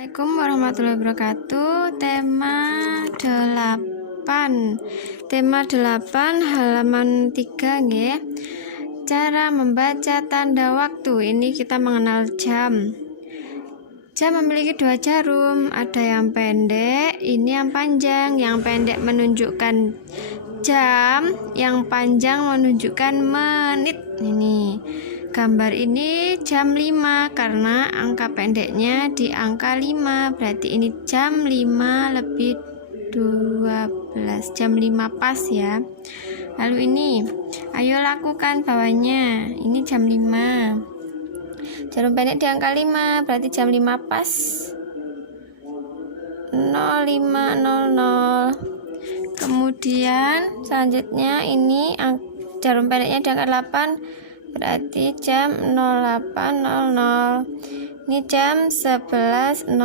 Assalamualaikum warahmatullahi wabarakatuh. Tema 8 halaman 3 nggih. Cara membaca tanda waktu. Ini kita mengenal jam. Jam memiliki 2 jarum, ada yang pendek, ini yang panjang. Yang pendek menunjukkan jam, yang panjang menunjukkan menit. Ini gambar ini jam 5 karena angka pendeknya di angka 5, berarti ini jam 5 lebih 12, jam 5 pas ya. Lalu ini, ayo lakukan bawahnya, ini jam 5, jarum pendek di angka 5, berarti jam 5 pas 05.00. Kemudian selanjutnya ini jarum pendeknya di angka 8, berarti jam 08.00. Ini jam 11.00.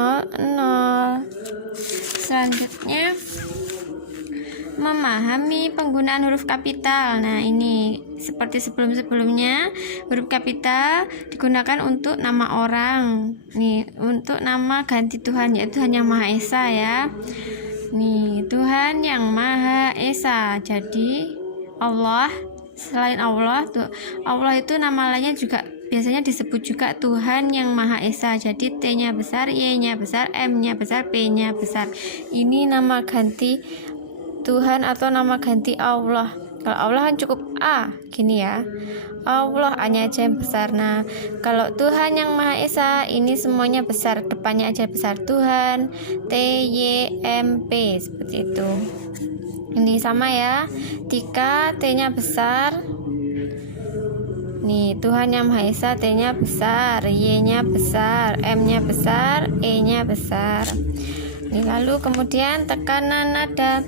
Selanjutnya memahami penggunaan huruf kapital. Nah, ini seperti sebelum-sebelumnya, huruf kapital digunakan untuk nama orang. Nih, untuk nama ganti Tuhan, yaitu Tuhan Yang Maha Esa ya. Nih, Tuhan Yang Maha Esa. Jadi Allah, selain Allah, Allah itu nama lainnya juga biasanya disebut juga Tuhan Yang Maha Esa. Jadi T-nya besar, Y-nya besar, M-nya besar, P-nya besar. Ini nama ganti Tuhan atau nama ganti Allah. Kalau Allah kan cukup A, gini ya. Allah, A-nya aja yang besar. Nah, kalau Tuhan Yang Maha Esa, ini semuanya besar, depannya aja besar. Tuhan, T, Y, M, P, seperti itu. Ini sama ya. Tika, T-nya besar. Nih, Tuhan Yang Maha Esa, T-nya besar, Y-nya besar, M-nya besar, E-nya besar. Nih, lalu kemudian tekanan nada.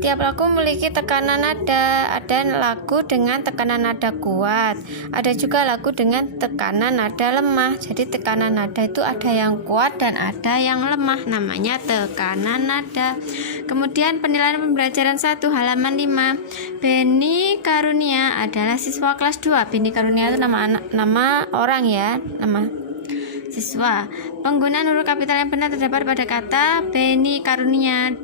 Tiap lagu memiliki tekanan nada. Ada lagu dengan tekanan nada kuat, ada juga lagu dengan tekanan nada lemah. Jadi tekanan nada itu ada yang kuat dan ada yang lemah, namanya tekanan nada. Kemudian penilaian pembelajaran 1 halaman 5. Beni Karunia adalah siswa kelas 2. Beni Karunia itu nama orang ya, nama siswa. Penggunaan huruf kapital yang benar terdapat pada kata Beni Karunia.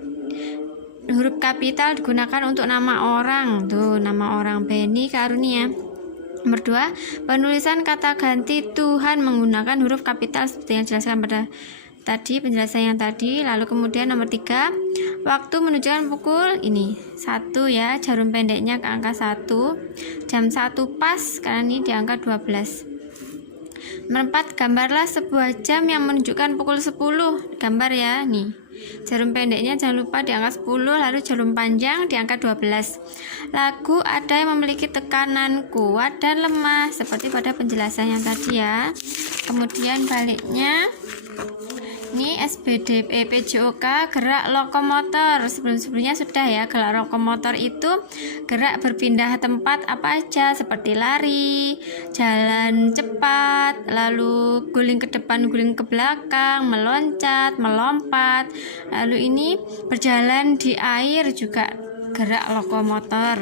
Huruf kapital digunakan untuk nama orang. Tuh, nama orang Beni Karunia. Nomor 2, penulisan kata ganti Tuhan menggunakan huruf kapital seperti yang dijelaskan pada tadi, penjelasan yang tadi. Lalu kemudian nomor 3, waktu menunjukkan pukul ini 1 ya, jarum pendeknya ke angka 1, jam 1 pas karena ini di angka 12. Nomor 4, gambarlah sebuah jam yang menunjukkan pukul 10. Gambar ya, nih. Jarum pendeknya jangan lupa di angka 10, lalu jarum panjang di angka 12. Lagu ada yang memiliki tekanan kuat dan lemah seperti pada penjelasan yang tadi ya. Kemudian baliknya, ini SBDP PJOK gerak lokomotor. Sebelumnya sudah ya, gerak lokomotor itu gerak berpindah tempat apa aja, seperti lari, jalan cepat, lalu guling ke depan, guling ke belakang, meloncat, melompat. Lalu ini berjalan di air juga gerak lokomotor.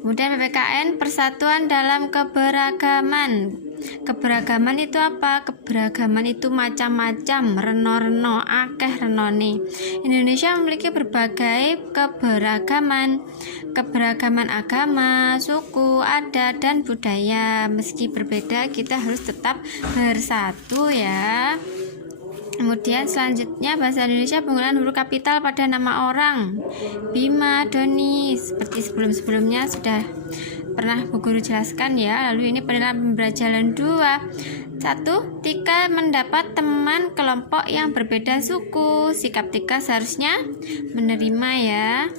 Kemudian PPKN, persatuan dalam keberagaman. Keberagaman itu apa? Keberagaman itu macam-macam, reno-reno, akeh renone. Indonesia memiliki berbagai keberagaman. Keberagaman agama, suku, adat, dan budaya. Meski berbeda, kita harus tetap bersatu ya. Kemudian selanjutnya bahasa Indonesia penggunaan huruf kapital pada nama orang. Bima, Doni, seperti sebelum-sebelumnya sudah pernah Bu Guru jelaskan ya. Lalu ini penilaian pembelajaran 2. 1. Tika mendapat teman kelompok yang berbeda suku. Sikap Tika seharusnya menerima ya.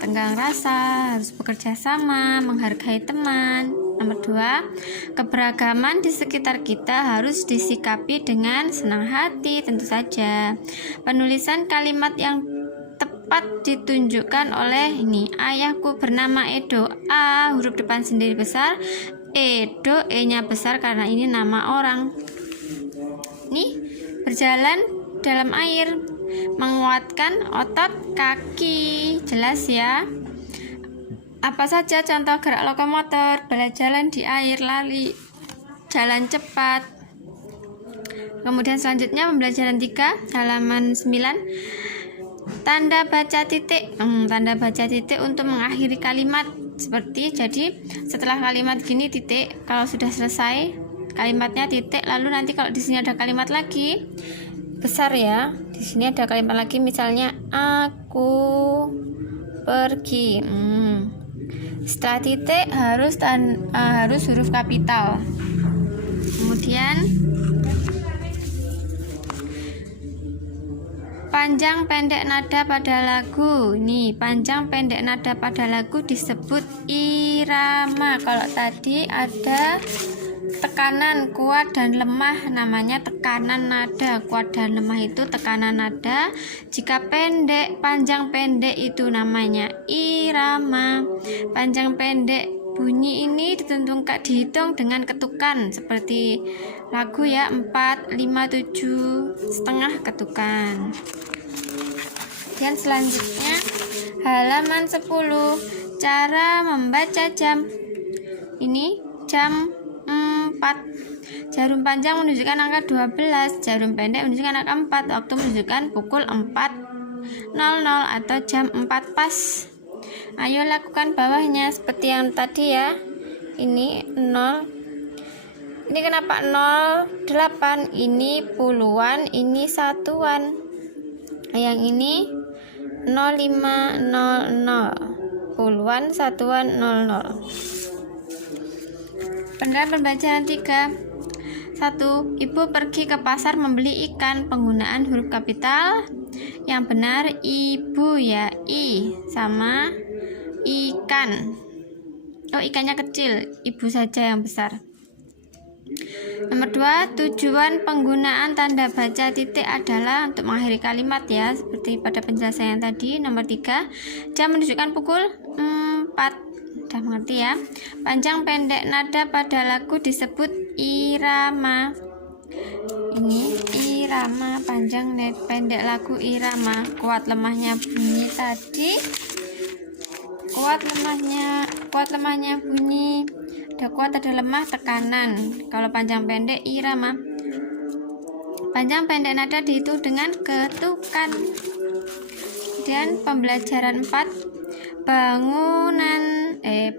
Tenggang rasa, harus bekerja sama, menghargai teman. Nomor 2, keberagaman di sekitar kita harus disikapi dengan senang hati, tentu saja. Penulisan kalimat yang tepat ditunjukkan oleh ini. Ayahku bernama Edo. A, huruf depan sendiri besar, Edo, E-nya besar karena ini nama orang. Ini berjalan dalam air, menguatkan otot kaki. Jelas ya. Apa saja contoh gerak lokomotor? Berjalan di air, lari, jalan cepat. Kemudian selanjutnya pembelajaran 3 halaman 9, tanda baca titik. Tanda baca titik untuk mengakhiri kalimat seperti, jadi setelah kalimat gini titik, kalau sudah selesai kalimatnya titik, lalu nanti kalau di sini ada kalimat lagi besar ya, di sini ada kalimat lagi, misalnya aku pergi. Setelah titik harus huruf kapital. Kemudian panjang pendek nada pada lagu. Nih, panjang pendek nada pada lagu disebut irama. Kalau tadi ada tekanan kuat dan lemah, namanya tekanan nada. Kuat dan lemah itu tekanan nada. Jika pendek, panjang pendek itu namanya irama. Panjang pendek bunyi ini dihitung dengan ketukan seperti lagu ya, 4, 5, 7 setengah ketukan. Dan selanjutnya halaman 10, cara membaca jam. Ini jam 4. Jarum panjang menunjukkan angka 12, jarum pendek menunjukkan angka 4, waktu menunjukkan pukul 4.00 atau jam 4 pas. Ayo lakukan bawahnya seperti yang tadi ya. Ini 0. Ini kenapa 0,8? Ini puluhan, ini satuan. Yang ini 0,500. Puluhan, satuan, 00. Penerapan pembelajaran 3. 1. Ibu pergi ke pasar membeli ikan. Penggunaan huruf kapital. Yang benar ibu ya, i sama ikan. Oh, ikannya kecil, ibu saja yang besar. Nomor 2, tujuan penggunaan tanda baca titik adalah untuk mengakhiri kalimat ya, seperti pada penjelasan yang tadi. Nomor 3, jam menunjukkan pukul 4. Udah mengerti ya. Panjang pendek nada pada lagu disebut irama. Ini irama, panjang pendek lagu irama. Kuat lemahnya bunyi tadi. Kuat lemahnya bunyi. Ada kuat, ada lemah, tekanan. Kalau panjang pendek irama. Panjang pendek nada dihitung dengan ketukan. Dan pembelajaran 4,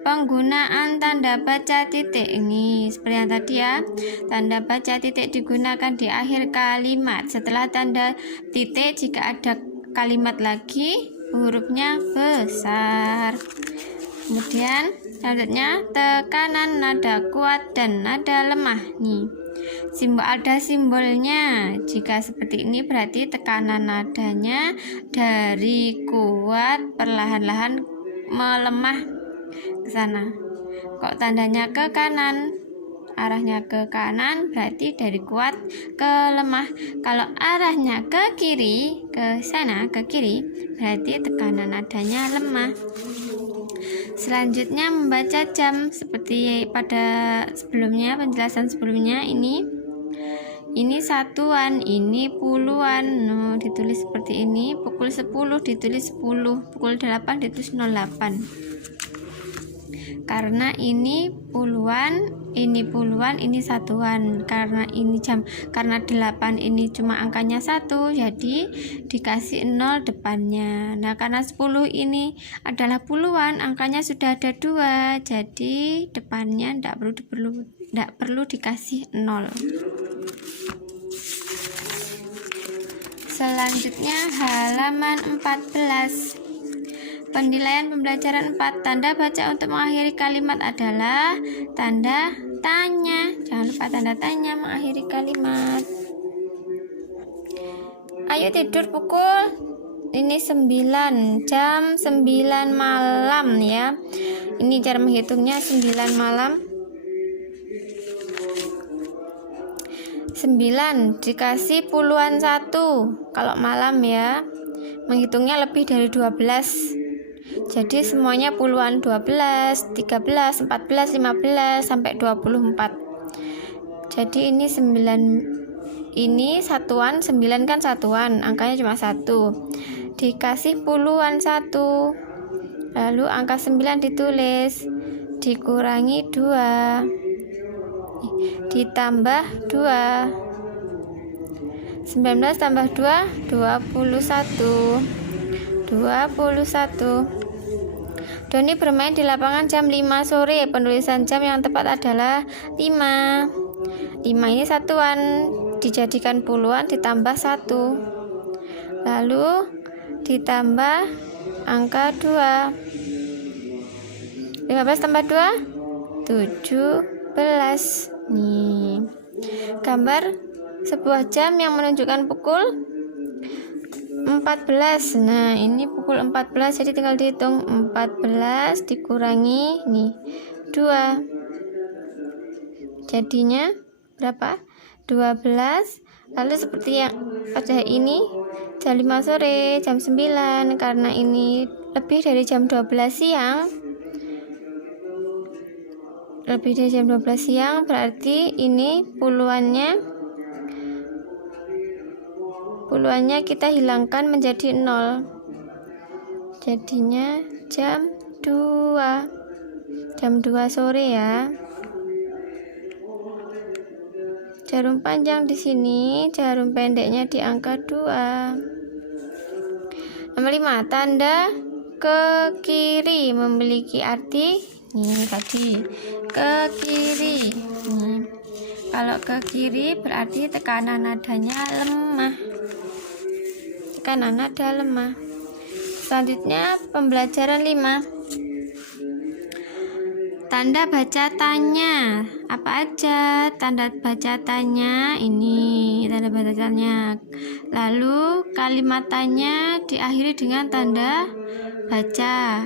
penggunaan tanda baca titik. Ini seperti yang tadi ya. Tanda baca titik digunakan di akhir kalimat. Setelah tanda titik, jika ada kalimat lagi, hurufnya besar. Kemudian selanjutnya tekanan nada kuat dan nada lemah. Nih, ada simbolnya. Jika seperti ini berarti tekanan nadanya dari kuat perlahan-lahan melemah ke sana. Kok tandanya ke kanan? Arahnya ke kanan berarti dari kuat ke lemah. Kalau arahnya ke kiri, ke sana, ke kiri, berarti tekanan nadanya lemah. Selanjutnya membaca jam seperti pada sebelumnya, penjelasan sebelumnya. Ini satuan, ini puluhan. Ditulis seperti ini. Pukul 10 ditulis 10, pukul 8 ditulis 08. Karena ini puluhan, ini satuan. Karena ini jam, karena 8 ini cuma angkanya 1, jadi dikasih 0 depannya. Nah, karena 10 ini adalah puluhan, angkanya sudah ada 2, jadi depannya tidak perlu dikasih 0. Selanjutnya halaman 14. Penilaian pembelajaran 4. Tanda baca untuk mengakhiri kalimat adalah tanda tanya. Jangan lupa tanda tanya mengakhiri kalimat. Ayo tidur pukul ini 9, jam 9 malam ya. Ini cara menghitungnya 9 malam. 9 dikasih puluhan 1 kalau malam ya. Menghitungnya lebih dari 12. Jadi semuanya puluhan, 12, 13, 14, 15 sampai 24. Jadi ini 9, ini satuan, 9 kan satuan, angkanya cuma 1. Dikasih puluhan 1. Lalu angka 9 ditulis, dikurangi 2, ditambah 2. 19 tambah 2, 21. Doni bermain di lapangan jam 5 sore. Penulisan jam yang tepat adalah 5. 5 ini satuan, dijadikan puluhan ditambah 1. Lalu ditambah angka 2. 15 tambah 2, 17. Nih, gambar sebuah jam yang menunjukkan pukul 14. Nah, ini pukul 14, jadi tinggal dihitung 14 dikurangi nih 2. Jadinya berapa? 12. Lalu seperti yang pada ini jam 5 sore, jam 9, karena ini lebih dari jam 12 siang. Lebih dari jam 12 siang berarti ini puluhannya kita hilangkan menjadi 0. Jadinya jam 2. Jam 2 sore ya. Jarum panjang di sini, jarum pendeknya di angka 2. Nomor 5, tanda ke kiri memiliki arti ini tadi ke kiri. Kalau ke kiri berarti tekanan nadanya lemah. Tekanan nada lemah. Selanjutnya pembelajaran 5. Tanda baca tanya. Apa aja tanda baca tanya? Ini tanda baca tanya. Lalu kalimat tanya diakhiri dengan tanda baca.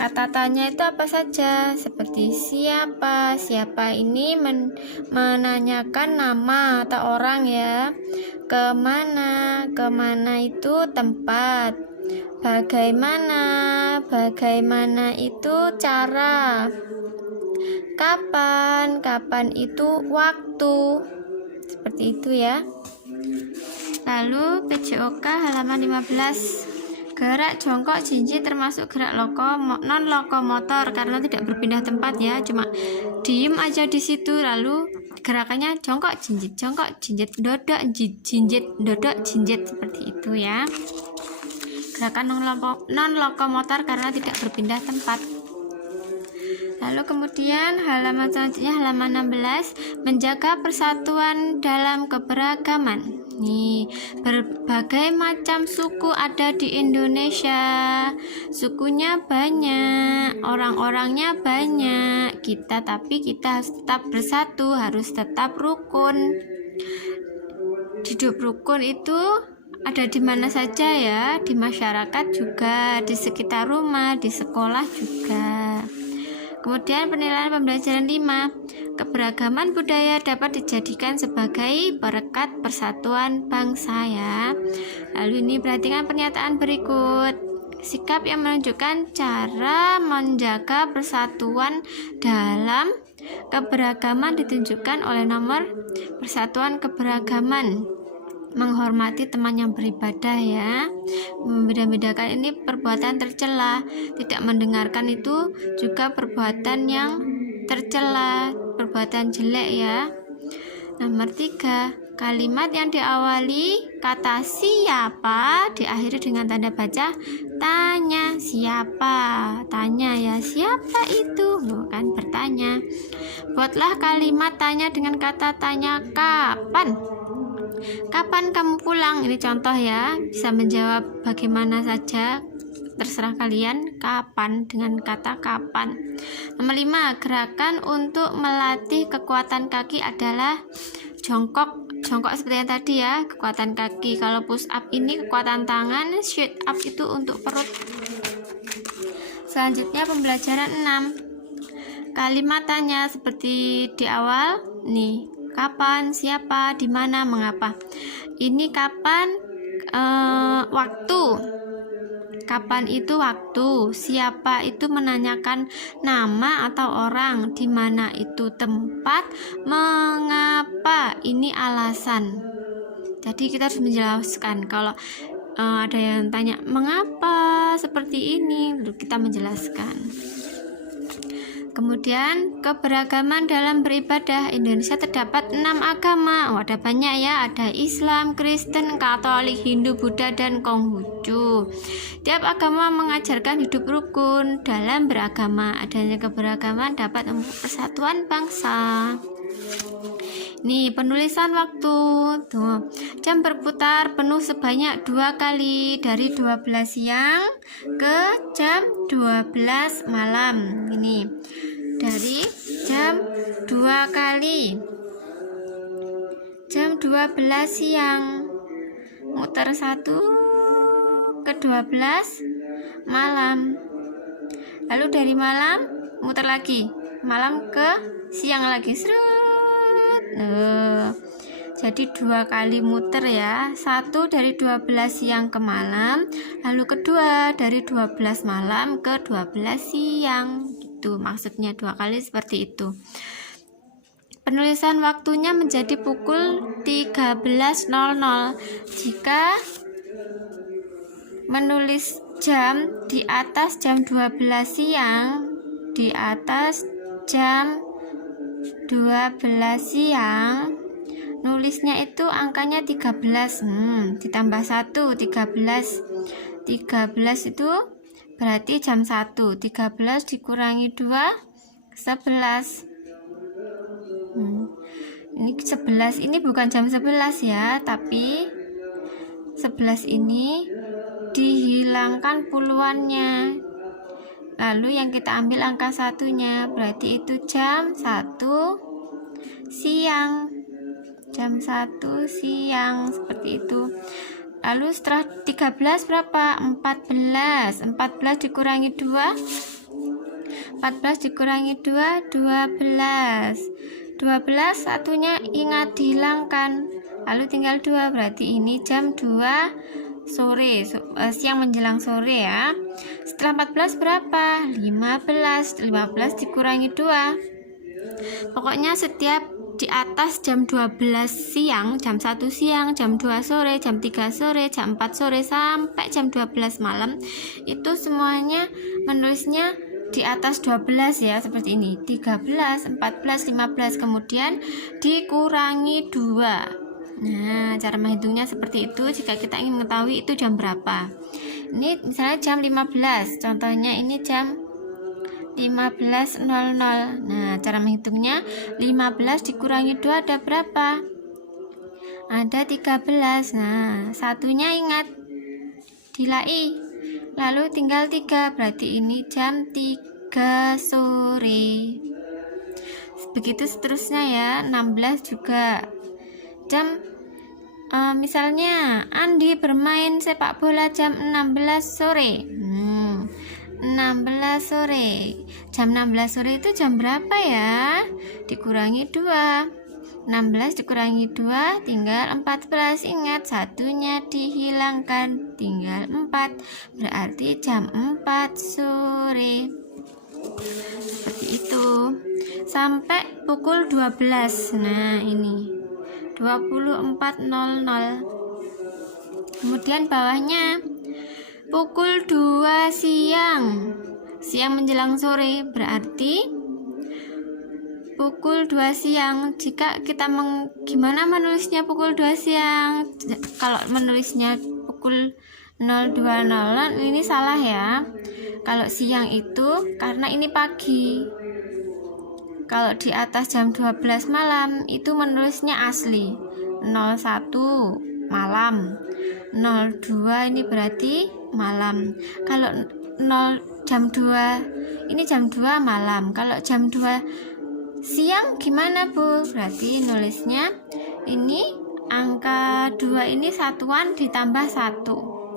Kata tanya itu apa saja? Seperti siapa. Siapa ini menanyakan nama atau orang ya. Kemana. Kemana itu tempat. Bagaimana. Bagaimana itu cara. Kapan. Kapan itu waktu. Seperti itu ya. Lalu PJOK halaman 15. Gerak jongkok jinjit termasuk gerak non lokomotor karena tidak berpindah tempat ya, cuma diem aja di situ. Lalu gerakannya jongkok jinjit, dodok jinjit, dodok jinjit, seperti itu ya. Gerakan non lokomotor karena tidak berpindah tempat. Lalu kemudian halaman selanjutnya halaman 16, menjaga persatuan dalam keberagaman. Nih, berbagai macam suku ada di Indonesia. Sukunya banyak, orang-orangnya banyak. Tapi kita harus tetap bersatu, harus tetap rukun. Hidup rukun itu ada di mana saja ya, di masyarakat juga, di sekitar rumah, di sekolah juga. Kemudian penilaian pembelajaran 5. Keberagaman budaya dapat dijadikan sebagai perekat persatuan bangsa ya. Lalu ini perhatikan pernyataan berikut. Sikap yang menunjukkan cara menjaga persatuan dalam keberagaman ditunjukkan oleh nomor persatuan keberagaman. Menghormati teman yang beribadah ya. Membeda-bedakan ini perbuatan tercela. Tidak mendengarkan itu juga perbuatan yang tercela, perbuatan jelek ya. Nomor 3, kalimat yang diawali kata siapa diakhiri dengan tanda baca tanya. Siapa? Tanya ya, siapa itu? Bukan bertanya. Buatlah kalimat tanya dengan kata tanya. Kapan? Kapan kamu pulang? Ini contoh ya, bisa menjawab bagaimana saja, terserah kalian. Kapan dengan kata kapan. Nomor 5, gerakan untuk melatih kekuatan kaki adalah jongkok seperti yang tadi ya, kekuatan kaki. Kalau push up ini kekuatan tangan, sit up itu untuk perut. Selanjutnya pembelajaran 6. Kalimat tanya seperti di awal nih. Kapan, siapa, di mana, mengapa. Ini kapan, waktu. Kapan itu waktu. Siapa itu menanyakan nama atau orang. Di mana itu tempat. Mengapa ini alasan. Jadi kita harus menjelaskan. Kalau ada yang tanya mengapa seperti ini, kita menjelaskan. Kemudian keberagaman dalam beribadah. Indonesia terdapat 6 agama. Ada banyak ya, ada Islam, Kristen, Katolik, Hindu, Buddha, dan Konghucu. Tiap agama mengajarkan hidup rukun dalam beragama. Adanya keberagaman dapat membentuk persatuan bangsa. Nih, penulisan waktu. Tuh, jam berputar penuh sebanyak 2 kali, dari 12 siang ke jam 12 malam. Ini dari jam 2 kali, jam 12 siang, muter 1 ke 12 malam, lalu dari malam muter lagi, malam ke siang lagi, jadi 2 kali muter ya, 1 dari 12 siang ke malam, lalu kedua dari 12 malam ke 12 siang. Itu maksudnya 2 kali seperti itu. Penulisan waktunya menjadi pukul 13.00. Jika menulis jam di atas jam 12 siang, di atas jam 12 siang, nulisnya itu angkanya 13, ditambah 1, 13 itu berarti jam 1, 13 dikurangi 2, 11. Ini 11, ini bukan jam 11 ya, tapi 11 ini dihilangkan puluhannya, lalu yang kita ambil angka satunya, berarti itu jam 1 siang, jam 1 siang, seperti itu. Lalu setelah 13 berapa? 14 dikurangi 2, 14 dikurangi 2, 12 satunya ingat dihilangkan, lalu tinggal 2, berarti ini jam 2 sore, siang menjelang sore ya. Setelah 14 berapa? 15 dikurangi 2. Pokoknya setiap di atas jam 12 siang, jam 1 siang, jam 2 sore, jam 3 sore, jam 4 sore sampai jam 12 malam, itu semuanya menulisnya di atas 12 ya, seperti ini, 13, 14, 15, kemudian dikurangi 2. Nah, cara menghitungnya seperti itu jika kita ingin mengetahui itu jam berapa. Ini misalnya jam 15, contohnya ini jam 15.00. Nah, cara menghitungnya 15 dikurangi 2 ada berapa? Ada 13. Nah, satunya ingat dilai, lalu tinggal 3, berarti ini jam 3 sore. Begitu seterusnya ya. 16 juga jam, misalnya Andi bermain sepak bola jam 16 sore. 16 sore. Jam 16 sore itu jam berapa ya? Dikurangi 2. 16 dikurangi 2 tinggal 14. Ingat, satunya dihilangkan, tinggal 4. Berarti jam 4 sore. Seperti itu. Sampai pukul 12. Nah, ini 24.00. Kemudian bawahnya pukul 2 siang, siang menjelang sore, berarti pukul 2 siang. Jika kita gimana menulisnya pukul 2 siang? Kalau menulisnya pukul 02.00 ini salah ya. Kalau siang itu karena ini pagi. Kalau di atas jam 12 malam itu menulisnya asli 01 malam, 02 ini berarti malam. Kalau jam 2 ini jam 2 malam. Kalau jam 2 siang gimana Bu? Berarti nulisnya ini angka 2 ini satuan ditambah 1.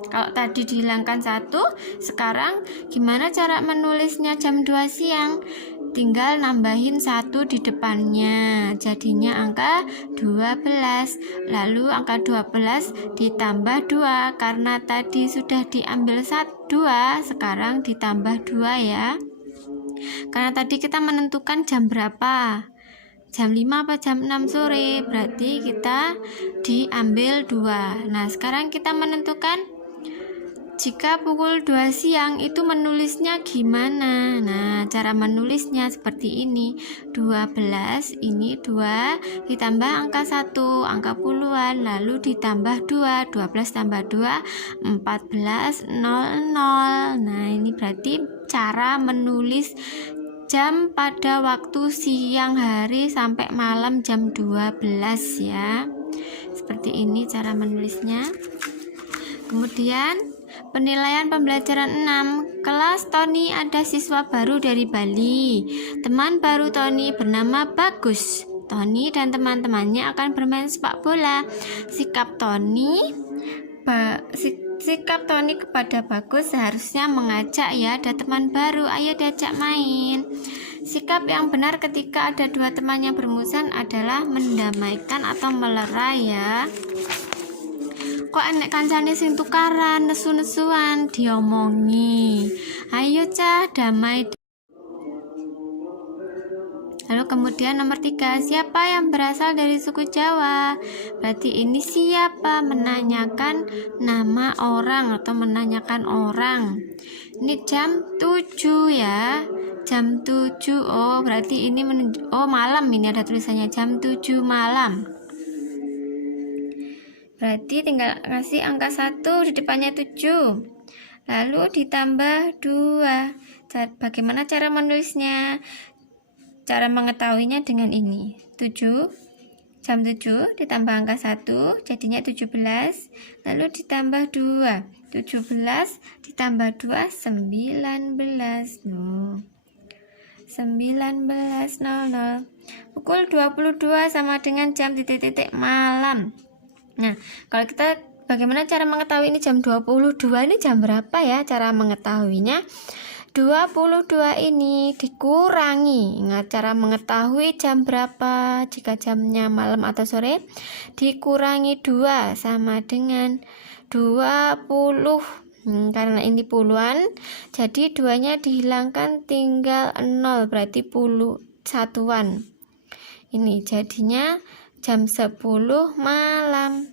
Kalau tadi dihilangkan 1, sekarang gimana cara menulisnya jam 2 siang? Tinggal nambahin 1 di depannya, jadinya angka 12. Lalu angka 12 ditambah 2, karena tadi sudah diambil 2, sekarang ditambah 2 ya. Karena tadi kita menentukan jam berapa, jam 5 apa jam 6 sore, berarti kita diambil 2. Nah, sekarang kita menentukan Jika pukul 2 siang itu menulisnya gimana? Nah, cara menulisnya seperti ini. 12 ini 2 ditambah angka 1, angka puluhan, lalu ditambah 2, 12 tambah 2, 14, 00. Nah, ini berarti cara menulis jam pada waktu siang hari sampai malam jam 12 ya. Seperti ini cara menulisnya. Kemudian penilaian pembelajaran 6. Kelas Tony ada siswa baru dari Bali. Teman baru Tony bernama Bagus. Tony dan teman-temannya akan bermain sepak bola. Sikap Tony kepada Bagus seharusnya mengajak ya, ada teman baru, ayo diajak main. Sikap yang benar ketika ada dua teman yang bermusuhan adalah mendamaikan atau melerai ya. Kok enek kancane sing tukaran, nesu-nesuan, diomongi. Ayo cah, damai. Lalu kemudian nomor 3, siapa yang berasal dari suku Jawa? Berarti ini siapa? Menanyakan nama orang atau menanyakan orang. Ini jam 7 ya. Jam 7. Oh, berarti ini malam, ini ada tulisannya jam 7 malam. Berarti tinggal kasih angka 1 di depannya 7. Lalu ditambah 2. Bagaimana cara menulisnya? Cara mengetahuinya dengan ini. 7, jam 7 ditambah angka 1 jadinya 17. Lalu ditambah 2. 17 ditambah 2 19. 19.00. Pukul 22 sama dengan jam titik-titik malam. Nah, kalau kita bagaimana cara mengetahui ini jam 22 ini jam berapa ya? Cara mengetahuinya 22 ini dikurangi. Ingat cara mengetahui jam berapa jika jamnya malam atau sore, dikurangi 2 sama dengan 20. Karena ini puluhan, jadi 2-nya dihilangkan tinggal 0, berarti puluh satuan. Ini jadinya jam 10 malam.